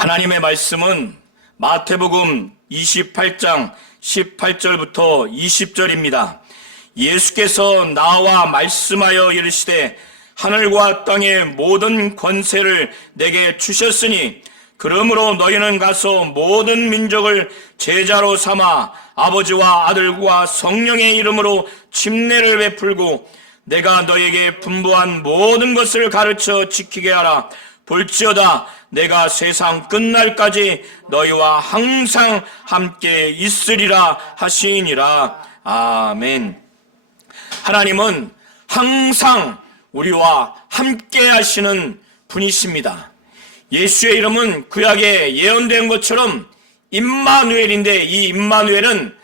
하나님의 말씀은 마태복음 28장 18절부터 20절입니다. 예수께서 나와 말씀하여 이르시되 하늘과 땅의 모든 권세를 내게 주셨으니 그러므로 너희는 가서 모든 민족을 제자로 삼아 아버지와 아들과 성령의 이름으로 침례를 베풀고 내가 너희에게 분부한 모든 것을 가르쳐 지키게 하라. 볼지어다 내가 세상 끝날까지 너희와 항상 함께 있으리라 하시니라. 아멘. 하나님은 항상 우리와 함께 하시는 분이십니다. 예수의 이름은 구약에 예언된 것처럼 임마누엘인데, 이 임마누엘은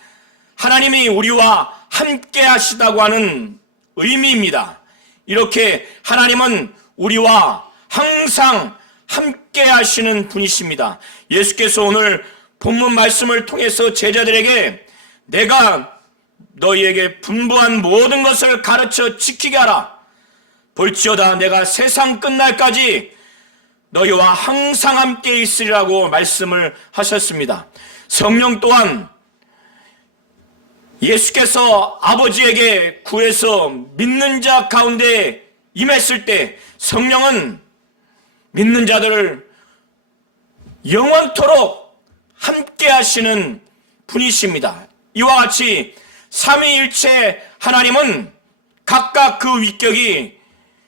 하나님이 우리와 함께 하시다고 하는 의미입니다. 이렇게 하나님은 우리와 항상 함께 하시는 분이십니다. 예수께서 오늘 본문 말씀을 통해서 제자들에게 내가 너희에게 분부한 모든 것을 가르쳐 지키게 하라. 볼지어다 내가 세상 끝날까지 너희와 항상 함께 있으리라고 말씀을 하셨습니다. 성령 또한 예수께서 아버지에게 구해서 믿는 자 가운데 임했을 때 성령은 믿는 자들을 영원토록 함께 하시는 분이십니다. 이와 같이 삼위일체 하나님은 각각 그 위격이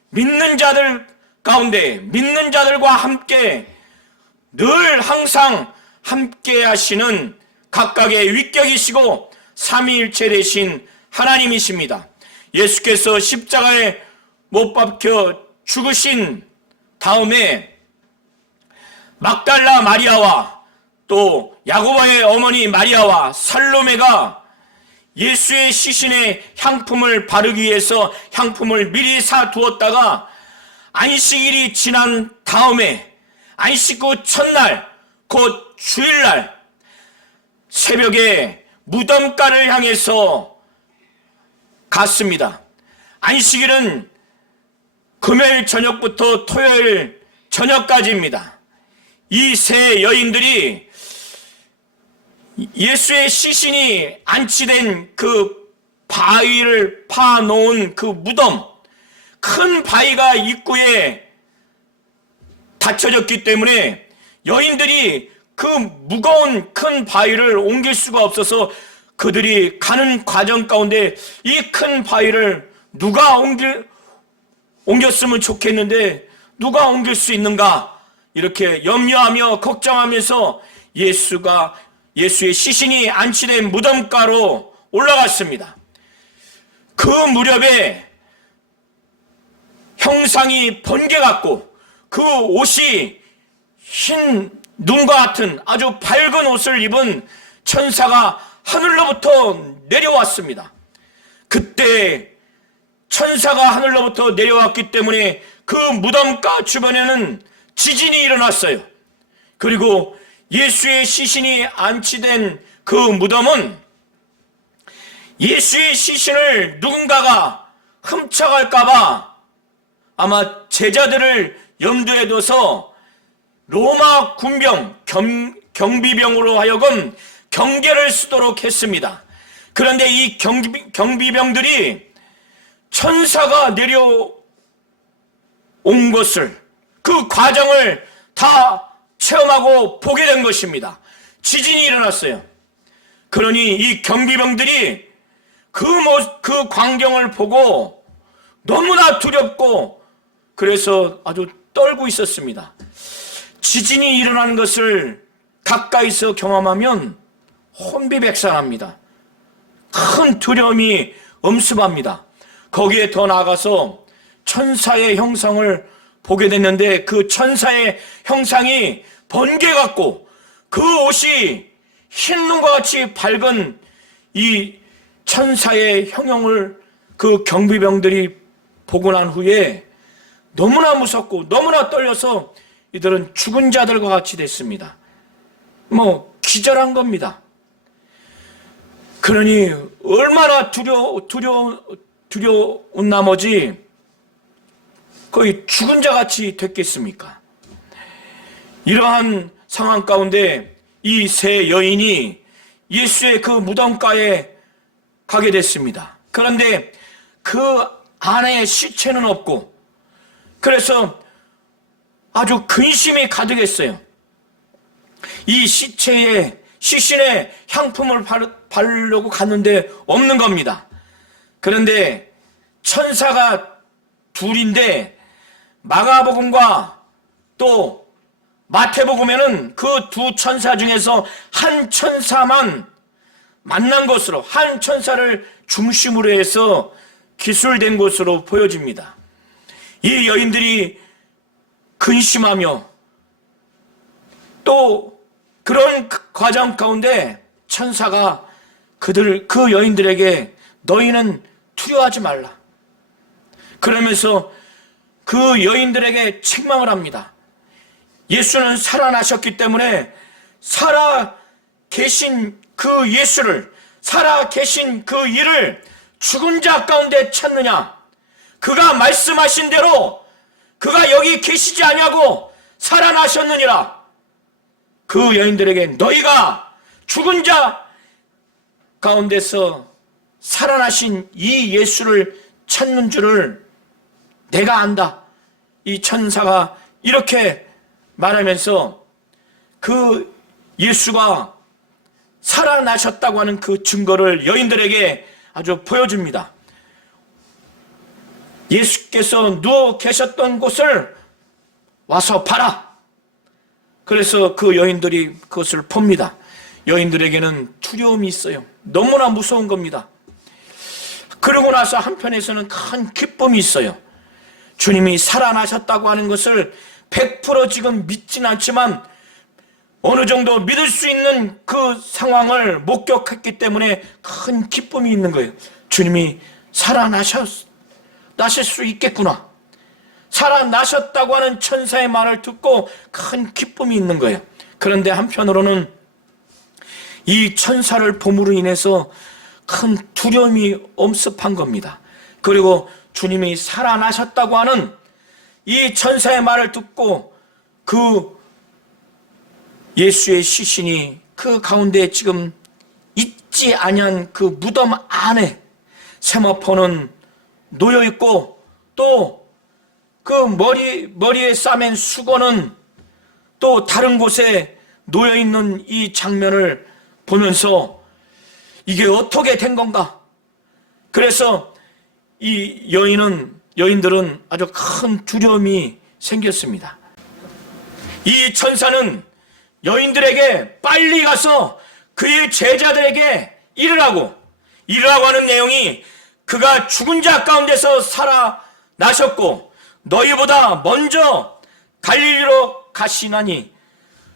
믿는 자들 가운데 믿는 자들과 함께 늘 항상 함께 하시는 각각의 위격이시고 삼위일체 되신 하나님이십니다. 예수께서 십자가에 못 박혀 죽으신 다음에 막달라 마리아와 또 야고보의 어머니 마리아와 살로메가 예수의 시신에 향품을 바르기 위해서 향품을 미리 사두었다가 안식일이 지난 다음에 안식 후 첫날 곧 주일날 새벽에 무덤가를 향해서 갔습니다. 안식일은 금요일 저녁부터 토요일 저녁까지입니다. 이 세 여인들이 예수의 시신이 안치된 그 바위를 파놓은 그 무덤, 큰 바위가 입구에 닫혀졌기 때문에 여인들이 그 무거운 큰 바위를 옮길 수가 없어서 그들이 가는 과정 가운데 이 큰 바위를 누가 옮겼으면 좋겠는데 누가 옮길 수 있는가 이렇게 염려하며 걱정하면서 예수의 시신이 안치된 무덤가로 올라갔습니다. 그 무렵에 형상이 번개 같고 그 옷이 흰 눈과 같은 아주 밝은 옷을 입은 천사가 하늘로부터 내려왔습니다. 그때 천사가 하늘로부터 내려왔기 때문에 그 무덤가 주변에는 지진이 일어났어요. 그리고 예수의 시신이 안치된 그 무덤은 예수의 시신을 누군가가 훔쳐갈까봐 아마 제자들을 염두에 둬서 로마 군병, 경비병으로 하여금 경계를 쓰도록 했습니다. 그런데 이 경비병들이 천사가 내려온 것을, 그 과정을 다 체험하고 보게 된 것입니다. 지진이 일어났어요. 그러니 이 경비병들이 그 광경을 보고 너무나 두렵고 그래서 아주 떨고 있었습니다. 지진이 일어나는 것을 가까이서 경험하면 혼비백산합니다. 큰 두려움이 엄습합니다. 거기에 더 나아가서 천사의 형상을 보게 됐는데 그 천사의 형상이 번개 같고 그 옷이 흰 눈과 같이 밝은 이 천사의 형형을 그 경비병들이 보고 난 후에 너무나 무섭고 너무나 떨려서 이들은 죽은 자들과 같이 됐습니다. 기절한 겁니다. 그러니 얼마나 두려운 나머지 거의 죽은 자 같이 됐겠습니까? 이러한 상황 가운데 이 세 여인이 예수의 그 무덤가에 가게 됐습니다. 그런데 그 안에 시체는 없고, 그래서 아주 근심이 가득했어요. 이 시신에 향품을 바르려고 갔는데 없는 겁니다. 그런데 천사가 둘인데 마가복음과 또 마태복음에는 그 두 천사 중에서 한 천사만 만난 것으로, 한 천사를 중심으로 해서 기술된 것으로 보여집니다. 이 여인들이 근심하며 또 그런 과정 가운데 천사가 그 여인들에게 너희는 두려워하지 말라, 그러면서 그 여인들에게 책망을 합니다. 예수는 살아나셨기 때문에 살아계신 그 예수를, 살아계신 그 일을 죽은 자 가운데 찾느냐? 그가 말씀하신 대로 그가 여기 계시지 아니하고 살아나셨느니라. 그 여인들에게 너희가 죽은 자 가운데서 살아나신 이 예수를 찾는 줄을 내가 안다. 이 천사가 이렇게 말하면서 그 예수가 살아나셨다고 하는 그 증거를 여인들에게 아주 보여줍니다. 예수께서 누워 계셨던 곳을 와서 봐라. 그래서 그 여인들이 그것을 봅니다. 여인들에게는 두려움이 있어요. 너무나 무서운 겁니다. 그러고 나서 한편에서는 큰 기쁨이 있어요. 주님이 살아나셨다고 하는 것을 100% 지금 믿진 않지만 어느 정도 믿을 수 있는 그 상황을 목격했기 때문에 큰 기쁨이 있는 거예요. 주님이 살아나실 수 있겠구나. 살아나셨다고 하는 천사의 말을 듣고 큰 기쁨이 있는 거예요. 그런데 한편으로는 이 천사를 봄으로 인해서 큰 두려움이 엄습한 겁니다. 그리고 주님이 살아나셨다고 하는 이 천사의 말을 듣고 그 예수의 시신이 그 가운데 지금 있지 아니한 그 무덤 안에 세마포는 놓여 있고, 또 그 머리에 싸맨 수건은 또 다른 곳에 놓여 있는 이 장면을 보면서 이게 어떻게 된 건가? 그래서 이 여인들은 아주 큰 두려움이 생겼습니다. 이 천사는 여인들에게 빨리 가서 그의 제자들에게 이르라고 하는 내용이, 그가 죽은 자 가운데서 살아나셨고 너희보다 먼저 갈릴리로 가시나니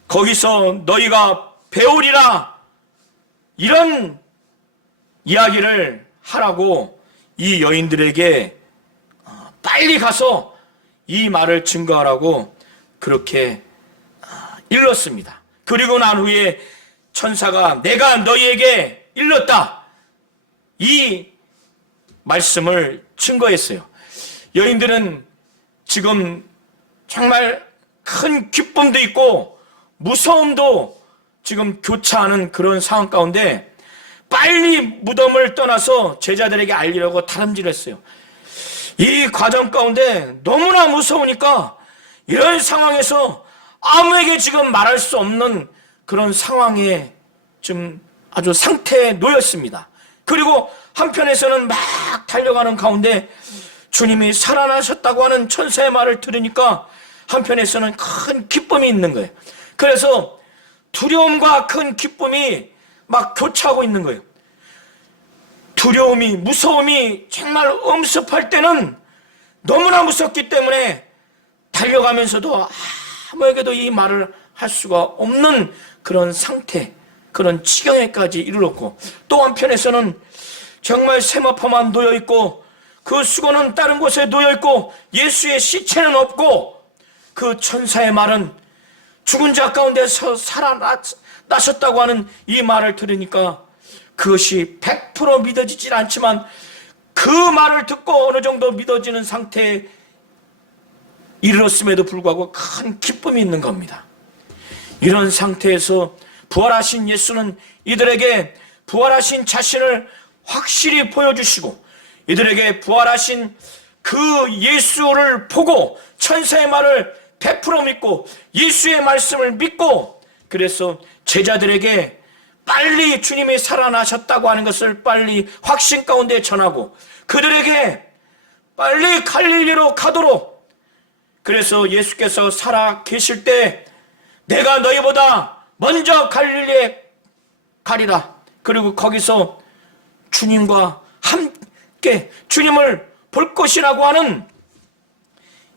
거기서 너희가 배우리라, 이런 이야기를 하라고 이 여인들에게 빨리 가서 이 말을 증거하라고 그렇게 일렀습니다. 그리고 난 후에 천사가 내가 너희에게 일렀다, 이 말씀을 증거했어요. 여인들은 지금 정말 큰 기쁨도 있고 무서움도 지금 교차하는 그런 상황 가운데 빨리 무덤을 떠나서 제자들에게 알리려고 다름질했어요. 이 과정 가운데 너무나 무서우니까 이런 상황에서 아무에게 지금 말할 수 없는 그런 상황에 좀 아주 상태에 놓였습니다. 그리고 한편에서는 막 달려가는 가운데 주님이 살아나셨다고 하는 천사의 말을 들으니까 한편에서는 큰 기쁨이 있는 거예요. 그래서 두려움과 큰 기쁨이 막 교차하고 있는 거예요. 두려움이, 무서움이 정말 엄습할 때는 너무나 무섭기 때문에 달려가면서도 아무에게도 이 말을 할 수가 없는 그런 상태, 그런 지경에까지 이르렀고, 또 한편에서는 정말 세마포만 놓여있고 그 수건은 다른 곳에 놓여있고 예수의 시체는 없고, 그 천사의 말은 죽은 자 가운데서 살아나셨다고 하는 이 말을 들으니까 그것이 100% 믿어지질 않지만 그 말을 듣고 어느 정도 믿어지는 상태에 이르렀음에도 불구하고 큰 기쁨이 있는 겁니다. 이런 상태에서 부활하신 예수는 이들에게 부활하신 자신을 확실히 보여주시고, 이들에게 부활하신 그 예수를 보고 천사의 말을 100% 믿고 예수의 말씀을 믿고, 그래서 제자들에게 빨리 주님이 살아나셨다고 하는 것을 빨리 확신 가운데 전하고, 그들에게 빨리 갈릴리로 가도록, 그래서 예수께서 살아 계실 때 내가 너희보다 먼저 갈릴리에 가리라, 그리고 거기서 주님과 함께 주님을 볼 것이라고 하는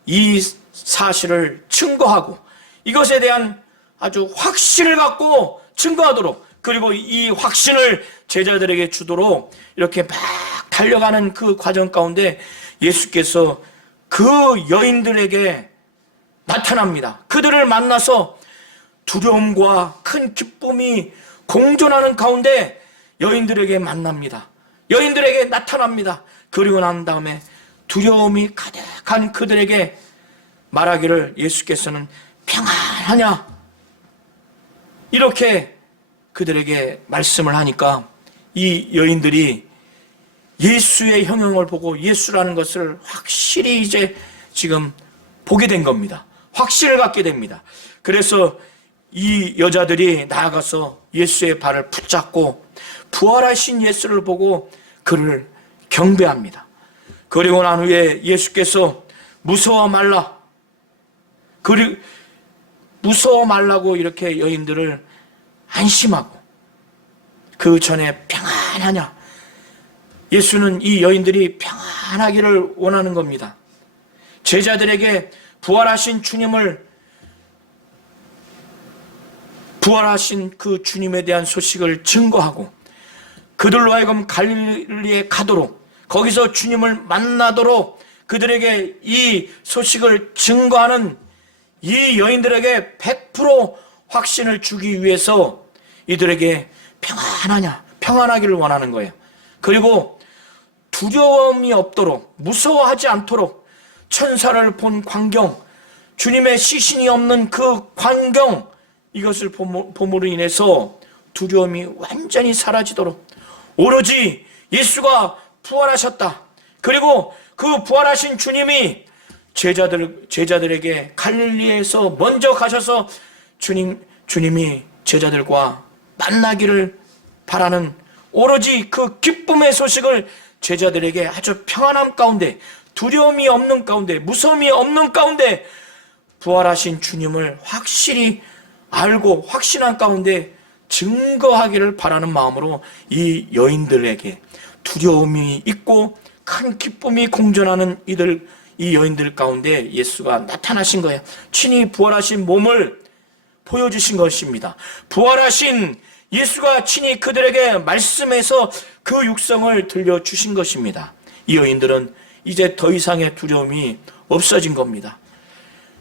이 사실을 증거하고, 이것에 대한 아주 확신을 갖고 증거하도록, 그리고 이 확신을 제자들에게 주도록 이렇게 막 달려가는 그 과정 가운데 예수께서 그 여인들에게 나타납니다. 그들을 만나서 두려움과 큰 기쁨이 공존하는 가운데 여인들에게 만납니다. 여인들에게 나타납니다. 그리고 난 다음에 두려움이 가득한 그들에게 말하기를, 예수께서는 평안하냐, 이렇게 그들에게 말씀을 하니까 이 여인들이 예수의 형용을 보고 예수라는 것을 확실히 이제 지금 보게 된 겁니다. 확신을 갖게 됩니다. 그래서 이 여자들이 나아가서 예수의 발을 붙잡고 부활하신 예수를 보고 그를 경배합니다. 그리고 난 후에 예수께서 무서워 말라, 그리고 무서워 말라고 이렇게 여인들을 안심하고, 그 전에 평안하냐, 예수는 이 여인들이 평안하기를 원하는 겁니다. 제자들에게 부활하신 주님을, 부활하신 그 주님에 대한 소식을 증거하고 그들로 하여금 갈릴리에 가도록, 거기서 주님을 만나도록 그들에게 이 소식을 증거하는 이 여인들에게 100% 확신을 주기 위해서 이들에게 평안하냐, 평안하기를 원하는 거예요. 그리고 두려움이 없도록, 무서워하지 않도록 천사를 본 광경, 주님의 시신이 없는 그 광경, 이것을 봄으로 인해서 두려움이 완전히 사라지도록, 오로지 예수가 부활하셨다, 그리고 그 부활하신 주님이 제자들에게 갈릴리에서 먼저 가셔서 주님이 제자들과 만나기를 바라는, 오로지 그 기쁨의 소식을 제자들에게 아주 평안함 가운데, 두려움이 없는 가운데, 무서움이 없는 가운데 부활하신 주님을 확실히 알고 확신한 가운데 증거하기를 바라는 마음으로 이 여인들에게 두려움이 있고 큰 기쁨이 공존하는 이 여인들 가운데 예수가 나타나신 거예요. 친히 부활하신 몸을 보여주신 것입니다. 부활하신 예수가 친히 그들에게 말씀해서 그 육성을 들려주신 것입니다. 이 여인들은 이제 더 이상의 두려움이 없어진 겁니다.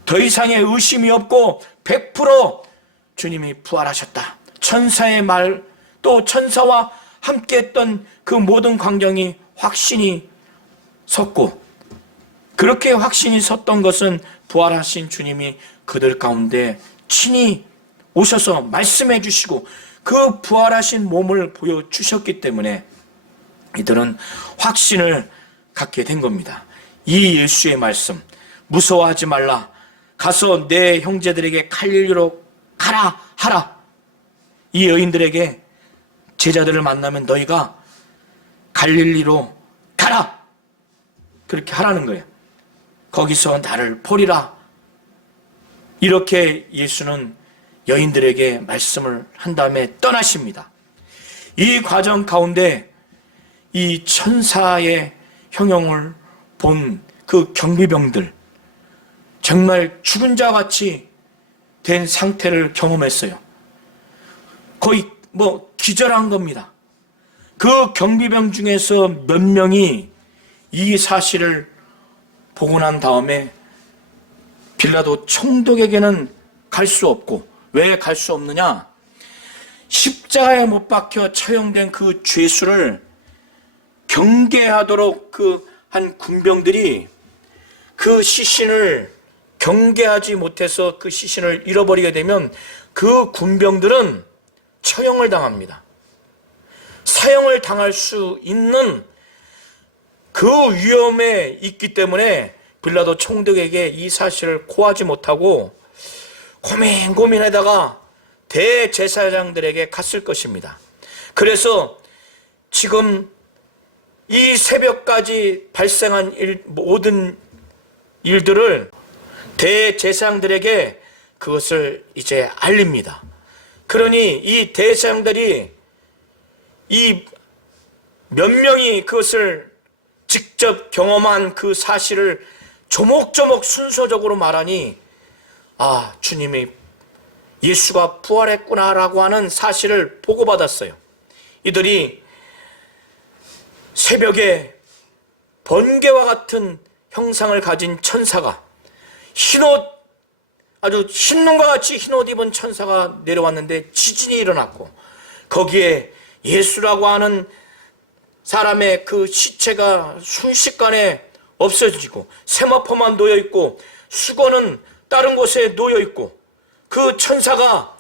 더 이상의 의심이 없고 100% 주님이 부활하셨다, 천사의 말, 또 천사와 함께 했던 그 모든 광경이 확신이 섰고, 그렇게 확신이 섰던 것은 부활하신 주님이 그들 가운데 친히 오셔서 말씀해 주시고 그 부활하신 몸을 보여주셨기 때문에 이들은 확신을 갖게 된 겁니다. 이 예수의 말씀, 무서워하지 말라, 가서 내 형제들에게 갈릴리로 가라 하라, 이 여인들에게 제자들을 만나면 너희가 갈릴리로 가라, 그렇게 하라는 거예요. 거기서 나를 보리라, 이렇게 예수는 여인들에게 말씀을 한 다음에 떠나십니다. 이 과정 가운데 이 천사의 형용을 본 그 경비병들, 정말 죽은 자 같이 된 상태를 경험했어요. 거의 기절한 겁니다. 그 경비병 중에서 몇 명이 이 사실을 보고 난 다음에 빌라도 총독에게는 갈 수 없고, 왜 갈 수 없느냐, 십자가에 못 박혀 처형된 그 죄수를 경계하도록 그 한 군병들이 그 시신을 경계하지 못해서 그 시신을 잃어버리게 되면 그 군병들은 처형을 당합니다. 사형을 당할 수 있는 그 위험에 있기 때문에 빌라도 총독에게 이 사실을 고하지 못하고 고민하다가 대제사장들에게 갔을 것입니다. 그래서 지금 이 새벽까지 발생한 모든 일들을 대제사장들에게 그것을 이제 알립니다. 그러니 이 대제사장들이 이 몇 명이 그것을 직접 경험한 그 사실을 조목조목 순서적으로 말하니 주님이 예수가 부활했구나라고 하는 사실을 보고받았어요. 이들이 새벽에 번개와 같은 형상을 가진 천사가 아주 흰눈과 같이 흰옷 입은 천사가 내려왔는데 지진이 일어났고 거기에 예수라고 하는 사람의 그 시체가 순식간에 없어지고 세마포만 놓여있고 수건은 다른 곳에 놓여있고 그 천사가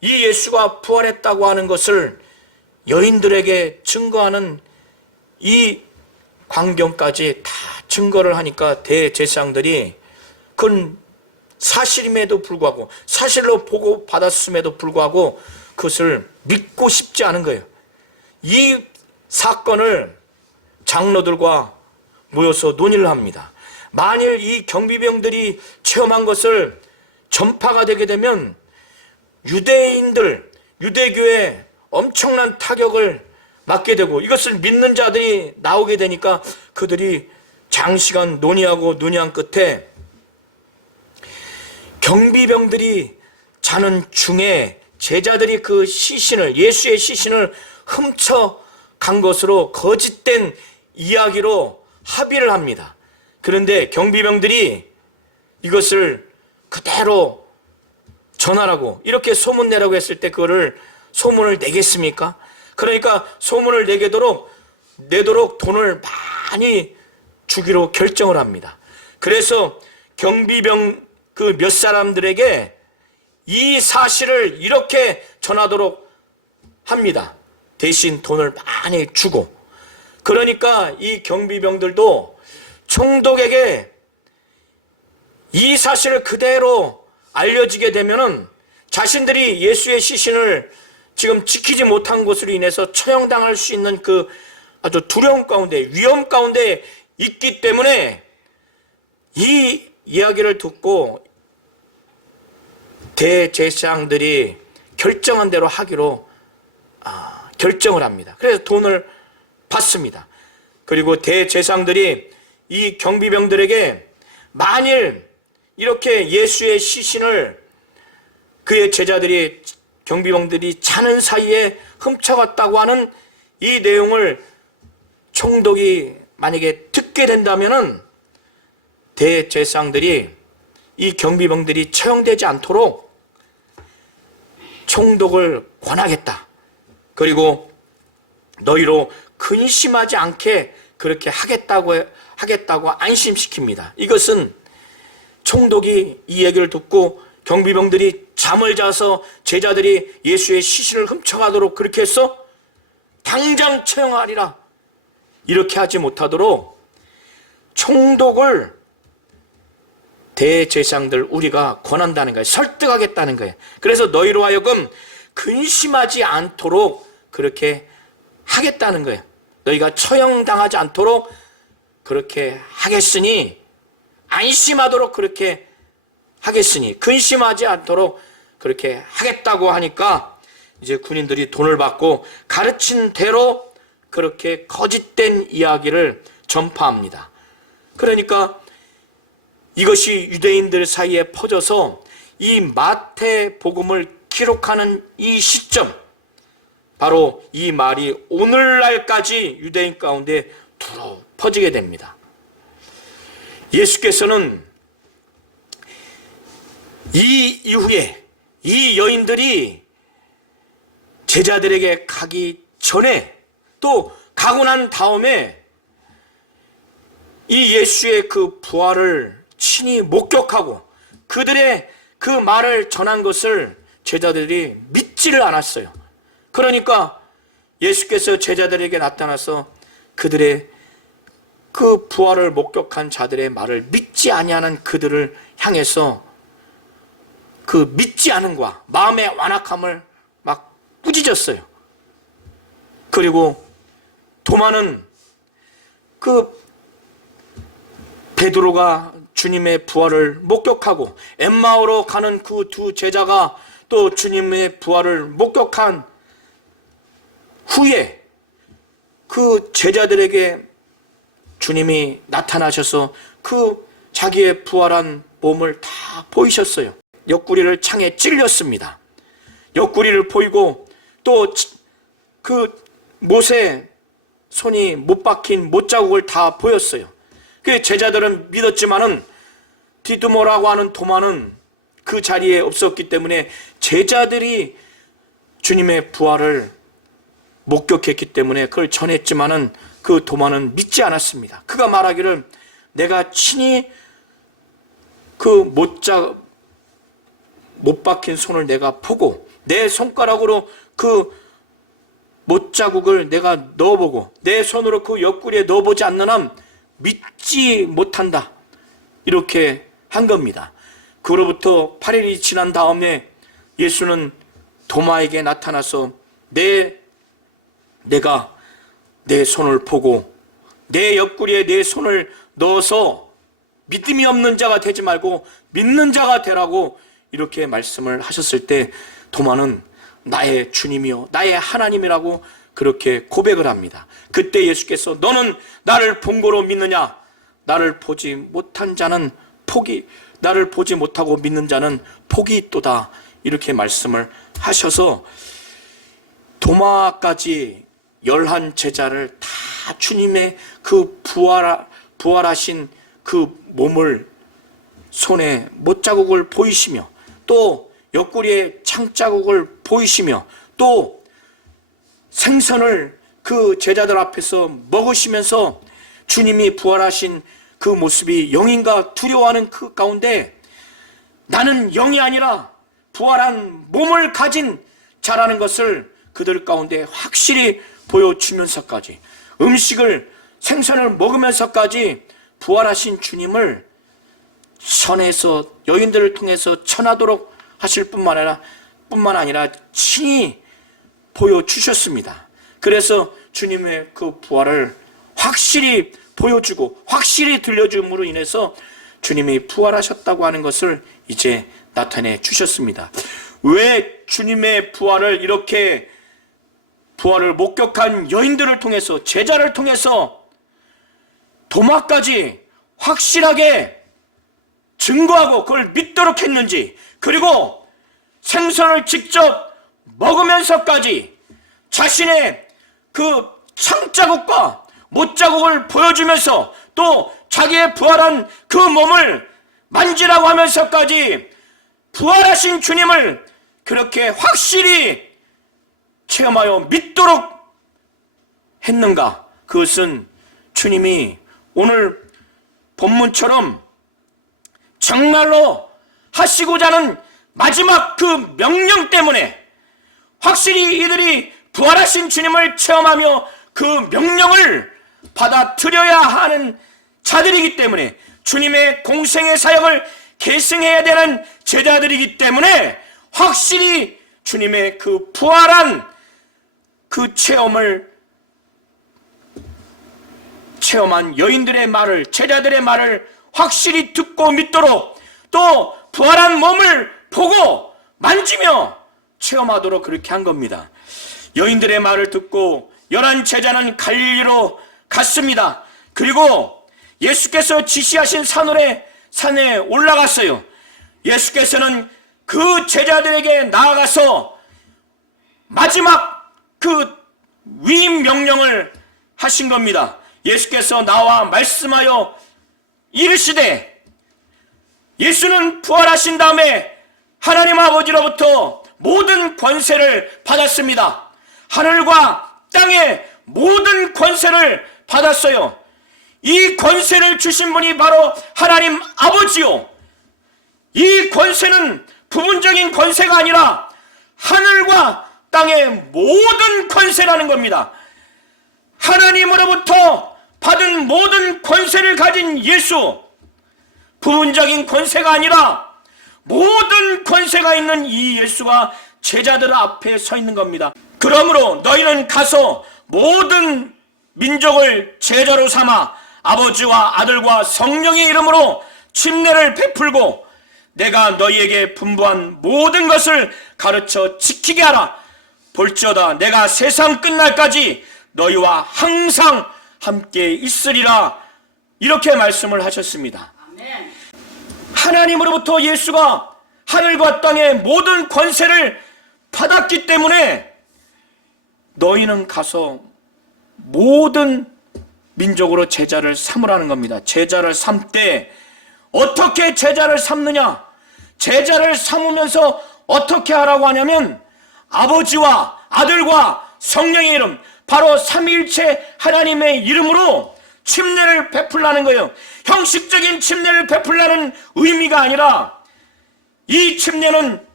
이 예수가 부활했다고 하는 것을 여인들에게 증거하는 이 광경까지 다 증거를 하니까 대제사장들이 그건 사실임에도 불구하고 사실로 보고 받았음에도 불구하고 그것을 믿고 싶지 않은 거예요. 이 사건을 장로들과 모여서 논의를 합니다. 만일 이 경비병들이 체험한 것을 전파가 되게 되면 유대교에 엄청난 타격을 맞게 되고 이것을 믿는 자들이 나오게 되니까 그들이 장시간 논의한 끝에 경비병들이 자는 중에 제자들이 그 예수의 시신을 훔쳐간 것으로 거짓된 이야기로 합의를 합니다. 그런데 경비병들이 이것을 그대로 전하라고 이렇게 소문내라고 했을 때 그거를 소문을 내겠습니까? 그러니까 소문을 내도록 돈을 많이 주기로 결정을 합니다. 그래서 경비병 그 몇 사람들에게 이 사실을 이렇게 전하도록 합니다. 대신 돈을 많이 주고. 그러니까 이 경비병들도 총독에게 이 사실을 그대로 알려지게 되면은 자신들이 예수의 시신을 지금 지키지 못한 것으로 인해서 처형당할 수 있는 그 아주 두려움 가운데, 위험 가운데 있기 때문에 이 이야기를 듣고 대제사장들이 결정한 대로 하기로 결정을 합니다. 그래서 돈을 받습니다. 그리고 대제사장들이 이 경비병들에게 만일 이렇게 예수의 시신을 그의 제자들이 경비병들이 자는 사이에 훔쳐갔다고 하는 이 내용을 총독이 만약에 듣게 된다면은 대제사장들이 이 경비병들이 처형되지 않도록 총독을 권하겠다. 그리고 너희로 근심하지 않게 그렇게 하겠다고 안심시킵니다. 이것은 총독이 이 얘기를 듣고 경비병들이 잠을 자서 제자들이 예수의 시신을 훔쳐가도록 그렇게 해서 당장 처형하리라 이렇게 하지 못하도록 총독을 대제사장들 우리가 권한다는 거예요. 설득하겠다는 거예요. 그래서 너희로 하여금 근심하지 않도록 그렇게 하겠다는 거예요. 너희가 처형당하지 않도록 그렇게 하겠으니 안심하도록 그렇게 하겠으니 근심하지 않도록 그렇게 하겠다고 하니까 이제 군인들이 돈을 받고 가르친 대로 그렇게 거짓된 이야기를 전파합니다. 그러니까 이것이 유대인들 사이에 퍼져서 이 마태복음을 기록하는 이 시점, 바로 이 말이 오늘날까지 유대인 가운데 두루 퍼지게 됩니다. 예수께서는 이 이후에 이 여인들이 제자들에게 가기 전에 또 가고 난 다음에 이 예수의 그 부활을 친히 목격하고 그들의 그 말을 전한 것을 제자들이 믿지를 않았어요. 그러니까 예수께서 제자들에게 나타나서 그들의 그 부활을 목격한 자들의 말을 믿지 아니하는 그들을 향해서 그 믿지 않음과 마음의 완악함을 막 꾸짖었어요. 그리고 도마는 그 베드로가 주님의 부활을 목격하고 엠마오로 가는 그 두 제자가 또 주님의 부활을 목격한 후에 그 제자들에게 주님이 나타나셔서 그 자기의 부활한 몸을 다 보이셨어요. 옆구리를 창에 찔렸습니다. 옆구리를 보이고 또 그 못에 손이 못 박힌 못자국을 다 보였어요. 그 제자들은 믿었지만은 디두모라고 하는 도마는 그 자리에 없었기 때문에 제자들이 주님의 부활을 목격했기 때문에 그걸 전했지만은 그 도마는 믿지 않았습니다. 그가 말하기를 내가 친히 그 못 박힌 손을 내가 보고 내 손가락으로 그 못자국을 내가 넣어보고 내 손으로 그 옆구리에 넣어보지 않는 한 믿지 못한다. 이렇게 한 겁니다. 그로부터 8일이 지난 다음에 예수는 도마에게 나타나서 내가 내 손을 보고 내 옆구리에 내 손을 넣어서 믿음이 없는 자가 되지 말고 믿는 자가 되라고 이렇게 말씀을 하셨을 때 도마는 나의 주님이요 나의 하나님이라고 그렇게 고백을 합니다. 그때 예수께서 너는 나를 본 거로 믿느냐? 나를 보지 못한 자는 나를 보지 못하고 믿는 자는 복이 있도다. 이렇게 말씀을 하셔서 도마까지 11 제자를 다 주님의 그 부활하신 그 몸을 손에 못자국을 보이시며 또 옆구리에 창자국을 보이시며 또 생선을 그 제자들 앞에서 먹으시면서 주님이 부활하신 그 모습이 영인가 두려워하는 그 가운데 나는 영이 아니라 부활한 몸을 가진 자라는 것을 그들 가운데 확실히 보여주면서까지 생선을 먹으면서까지 부활하신 주님을 전해서 여인들을 통해서 전하도록 하실 뿐만 아니라 친히 보여주셨습니다. 그래서 주님의 그 부활을 확실히 보여주고 확실히 들려줌으로 인해서 주님이 부활하셨다고 하는 것을 이제 나타내 주셨습니다. 왜 주님의 부활을 이렇게 부활을 목격한 여인들을 통해서 제자를 통해서 도마까지 확실하게 증거하고 그걸 믿도록 했는지, 그리고 생선을 직접 먹으면서까지 자신의 그 창자국과 못자국을 보여주면서 또 자기의 부활한 그 몸을 만지라고 하면서까지 부활하신 주님을 그렇게 확실히 체험하여 믿도록 했는가? 그것은 주님이 오늘 본문처럼 정말로 하시고자 하는 마지막 그 명령 때문에 확실히 이들이 부활하신 주님을 체험하며 그 명령을 받아들여야 하는 자들이기 때문에, 주님의 공생의 사역을 계승해야 되는 제자들이기 때문에 확실히 주님의 그 부활한 그 체험한 여인들의 말을, 제자들의 말을 확실히 듣고 믿도록, 또 부활한 몸을 보고 만지며 체험하도록 그렇게 한 겁니다. 여인들의 말을 듣고 11 제자는 갈릴리로 갔습니다. 그리고 예수께서 지시하신 산에 올라갔어요. 예수께서는 그 제자들에게 나아가서 마지막 그 위임 명령을 하신 겁니다. 예수께서 나와 말씀하여 이르시되, 예수는 부활하신 다음에 하나님 아버지로부터 모든 권세를 받았습니다. 하늘과 땅의 모든 권세를 받았어요. 이 권세를 주신 분이 바로 하나님 아버지요, 이 권세는 부분적인 권세가 아니라 땅의 모든 권세라는 겁니다. 하나님으로부터 받은 모든 권세를 가진 예수, 부분적인 권세가 아니라 모든 권세가 있는 이 예수가 제자들 앞에 서 있는 겁니다. 그러므로 너희는 가서 모든 민족을 제자로 삼아 아버지와 아들과 성령의 이름으로 침례를 베풀고 내가 너희에게 분부한 모든 것을 가르쳐 지키게 하라. 볼지어다 내가 세상 끝날까지 너희와 항상 함께 있으리라. 이렇게 말씀을 하셨습니다. 아멘. 하나님으로부터 예수가 하늘과 땅의 모든 권세를 받았기 때문에 너희는 가서 모든 민족으로 제자를 삼으라는 겁니다. 제자를 삼때 어떻게 제자를 삼느냐? 제자를 삼으면서 어떻게 하라고 하냐면 아버지와 아들과 성령의 이름, 바로 삼위일체 하나님의 이름으로 침례를 베풀라는 거예요. 형식적인 침례를 베풀라는 의미가 아니라 이 침례는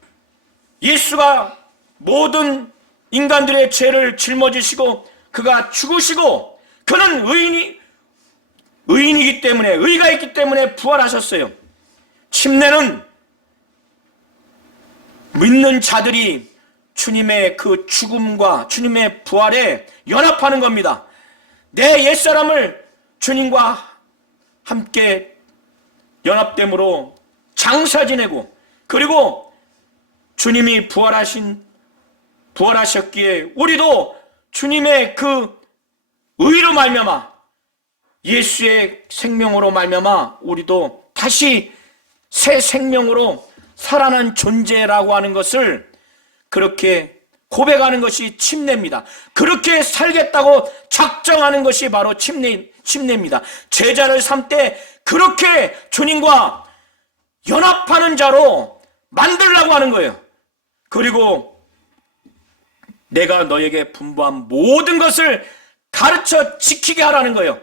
예수가 모든 인간들의 죄를 짊어지시고 그가 죽으시고 그는 의인이기 때문에, 의가 있기 때문에 부활하셨어요. 침례는 믿는 자들이 주님의 그 죽음과 주님의 부활에 연합하는 겁니다. 내 옛사람을 주님과 함께 연합됨으로 장사 지내고, 그리고 주님이 부활하셨기에 우리도 주님의 그 의로 말미암아, 예수의 생명으로 말미암아 우리도 다시 새 생명으로 살아난 존재라고 하는 것을 그렇게 고백하는 것이 침례입니다. 그렇게 살겠다고 작정하는 것이 바로 침례입니다. 제자를 삼때 그렇게 주님과 연합하는 자로 만들려고 하는 거예요. 그리고 내가 너에게 분부한 모든 것을 가르쳐 지키게 하라는 거예요.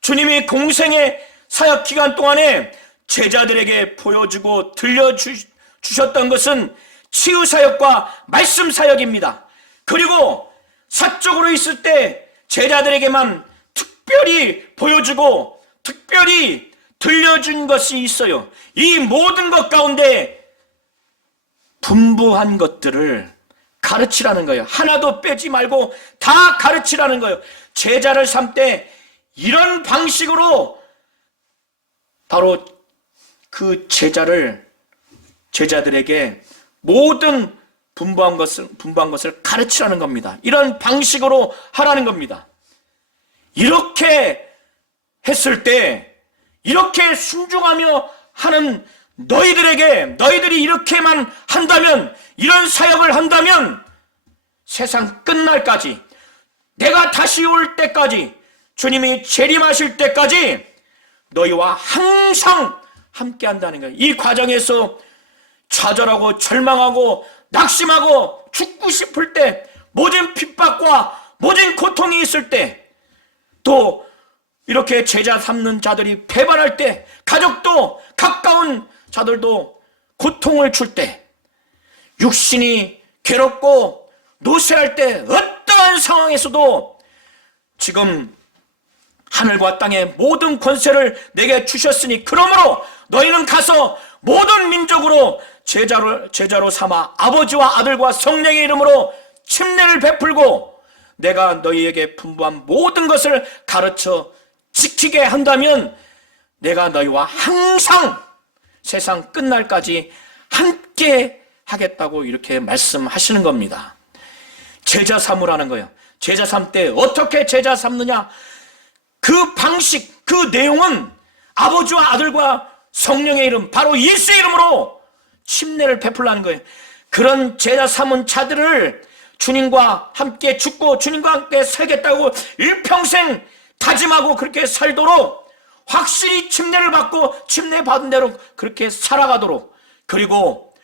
주님이 공생의 사역 기간 동안에 제자들에게 보여주고 들려주셨던 것은 치유사역과 말씀사역입니다. 그리고 사적으로 있을 때 제자들에게만 특별히 보여주고 특별히 들려준 것이 있어요. 이 모든 것 가운데 분부한 것들을 가르치라는 거예요. 하나도 빼지 말고 다 가르치라는 거예요. 제자를 삼때 이런 방식으로 바로 그 제자들에게 모든 분부한 것을 가르치라는 겁니다. 이런 방식으로 하라는 겁니다. 이렇게 했을 때, 이렇게 순종하며 하는 너희들이 이렇게만 한다면, 이런 사역을 한다면 세상 끝날까지, 내가 다시 올 때까지, 주님이 재림하실 때까지 너희와 항상 함께 한다는 거예요. 이 과정에서 좌절하고 절망하고 낙심하고 죽고 싶을 때, 모든 핍박과 모든 고통이 있을 때, 또 이렇게 제자 삼는 자들이 배반할 때, 가족도 가까운 자들도 고통을 줄 때, 육신이 괴롭고 노쇠할 때, 어떠한 상황에서도 지금 하늘과 땅의 모든 권세를 내게 주셨으니 그러므로 너희는 가서 모든 민족으로 제자로 삼아 아버지와 아들과 성령의 이름으로 침례를 베풀고 내가 너희에게 분부한 모든 것을 가르쳐 지키게 한다면 내가 너희와 항상 세상 끝날까지 함께 하겠다고 이렇게 말씀하시는 겁니다. 제자 삼으라는 거예요. 제자 삼 때 어떻게 제자 삼느냐? 그 방식, 그 내용은 아버지와 아들과 성령의 이름, 바로 예수의 이름으로 침례를 베풀라는 거예요. 그런 제자 삼은 자들을 주님과 함께 죽고 주님과 함께 살겠다고 일평생 다짐하고 그렇게 살도록, 확실히 침례를 받고 침례 받은 대로 그렇게 살아가도록, 그리고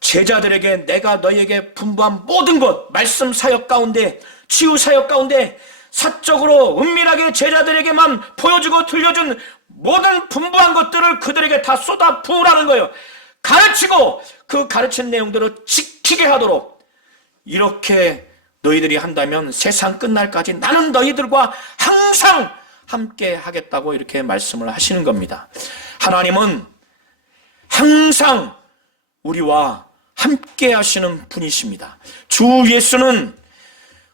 제자들에게 내가 너희에게 분부한 모든 것, 말씀 사역 가운데, 치유 사역 가운데 사적으로 은밀하게 제자들에게만 보여주고 들려준 모든 분부한 것들을 그들에게 다 쏟아 부으라는 거예요. 가르치고 그 가르친 내용대로 지키게 하도록, 이렇게 너희들이 한다면 세상 끝날까지 나는 너희들과 항상 함께 하겠다고 이렇게 말씀을 하시는 겁니다. 하나님은 항상 우리와 함께 하시는 분이십니다. 주 예수는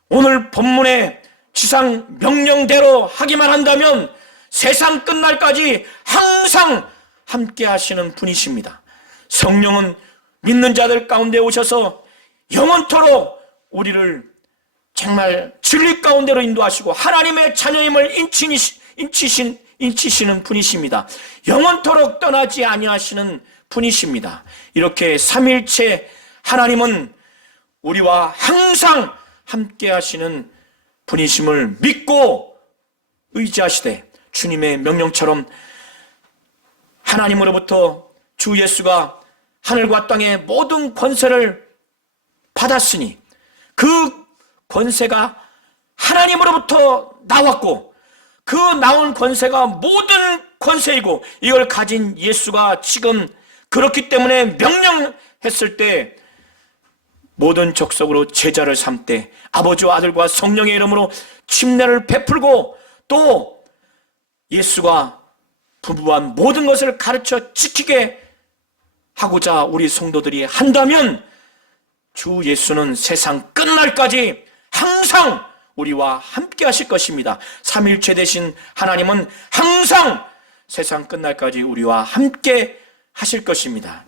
오늘 본문의 지상 명령대로 하기만 한다면 세상 끝날까지 항상 함께 하시는 분이십니다. 성령은 믿는 자들 가운데 오셔서 영원토록 우리를 정말 진리 가운데로 인도하시고 하나님의 자녀임을 인치시는 분이십니다. 영원토록 떠나지 아니하시는 분이십니다. 이렇게 삼일체 하나님은 우리와 항상 함께 하시는 분이심을 믿고 의지하시되 주님의 명령처럼 하나님으로부터 주 예수가 하늘과 땅의 모든 권세를 받았으니 그 권세가 하나님으로부터 나왔고 그 나온 권세가 모든 권세이고 이걸 가진 예수가 지금 그렇기 때문에 명령했을 때 모든 족속으로 제자를 삼되 아버지와 아들과 성령의 이름으로 침례를 베풀고 또 예수가 분부한 모든 것을 가르쳐 지키게 하고자 우리 성도들이 한다면 주 예수는 세상 끝날까지 항상 우리와 함께 하실 것입니다. 삼일체 되신 하나님은 항상 세상 끝날까지 우리와 함께 하실 것입니다.